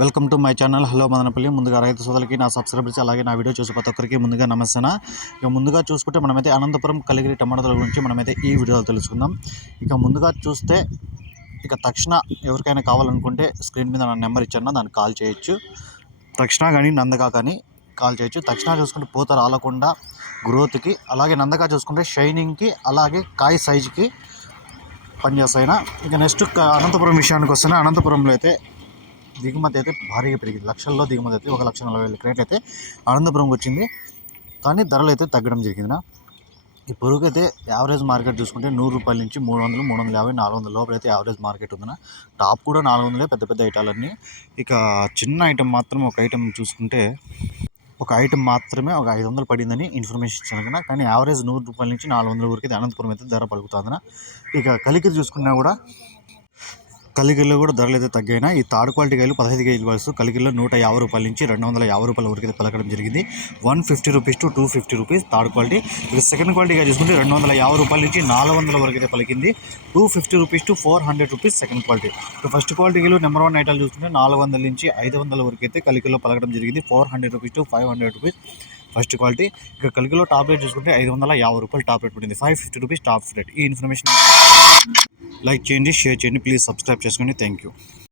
Welcome to my channel. Hello Madanapalle. ముందుగా రైతు సోదరులకి నా సబ్స్క్రైబర్స్ అలాగే నా వీడియో చూసే ప్రతి ఒక్కరికి ముందుగా నమస్తేనా? ఇక ముందుగా చూసుకుంటే మనమైతే అనంతపురం కలిగిరి టమాటాల గురించి మనమైతే ఈ వీడియోలో తెలుసుకుందాం. ఇక ముందుగా చూస్తే ఇక తక్షణ ఎవరికైనా కావాలనుకుంటే స్క్రీన్ మీద నా నెంబర్ ఇచ్చాను దాన్ని కాల్ చేయొచ్చు. తక్షణ కానీ నందగా కానీ కాల్ చేయొచ్చు. తక్షణ చూసుకుంటే పూత రాలకుండా గ్రోత్కి అలాగే నందగా చూసుకుంటే షైనింగ్కి అలాగే కాయ సైజుకి పనిచేస్తాయినా ఇక నెక్స్ట్ అనంతపురం విషయానికి వస్తేనే అనంతపురంలో అయితే దిగుమతి అయితే భారీగా పెరిగింది. లక్షల్లో దిగుమతి అయితే ఒక లక్ష నలభై వేల క్రేట్ అయితే అనంతపురంకి వచ్చింది. కానీ ధరలు అయితే తగ్గడం జరిగింది నా ఈ పొరుగు అయితే యావరేజ్ మార్కెట్ చూసుకుంటే నూరు రూపాయల నుంచి మూడు వందలు మూడు వందల యాభై నాలుగు వందల లోపల అయితే యావరేజ్ మార్కెట్ ఉందినా. టాప్ కూడా నాలుగు వందలే పెద్ద పెద్ద ఐటాలన్నీ. ఇక చిన్న ఐటెం మాత్రం ఒక ఐటెం చూసుకుంటే ఒక ఐటెం మాత్రమే ఒక ఐదు వందలు పడిందని ఇన్ఫర్మేషన్ ఇచ్చాను కదా. కానీ యావరేజ్ నూరు రూపాయల నుంచి నాలుగు వందల వరకు అయితే అనంతపురం అయితే ధర పలుకుతుందినా. ఇక కలికిరి చూసుకున్నా కూడా కలిగిరిలో కూడా ధరలు అయితే తగ్గాయినా ఈ థర్డ్ క్వాలిటీ కాయలు పదహైదు కేజీ వస్తూ కలిగిరిలో నూట యాభై రూపాయల నుంచి రెండు వందల యాభై రూపాయల వరకు అయితే పలకడం జరిగింది. One fifty rupees to two fifty rupees third quality. ఇక్కడ సెకండ్ క్వాలిటీగా చూసుకుంటే రెండు వందల యాభై రూపాయల నుంచి నాలుగు వందల వరకు అయితే పలికింది. Two fifty rupees to four hundred rupees second quality. ఇక ఫస్ట్ క్వాలిటీలో నెంబర్ వన్ ఐటాలు చూసుకుంటే నాలుగు వందల నుంచి ఐదు వందల వరకు అయితే కలిగిరిలో పలకడం జరిగింది. Four hundred rupees to five hundred rupees first quality. ఇక కలిగిలో టాప్ రేట్ చూసుకుంటే ఐదు వందల యాభై రూపాయలు టాప్ రేట్ పడింది. Five fifty rupees top rate ఈ ఇన్ఫర్మేషన్ లైక్ చేయండి షేర్ చేయండి ప్లీజ్ సబ్స్క్రైబ్ చేసుకోండి థ్యాంక్ యూ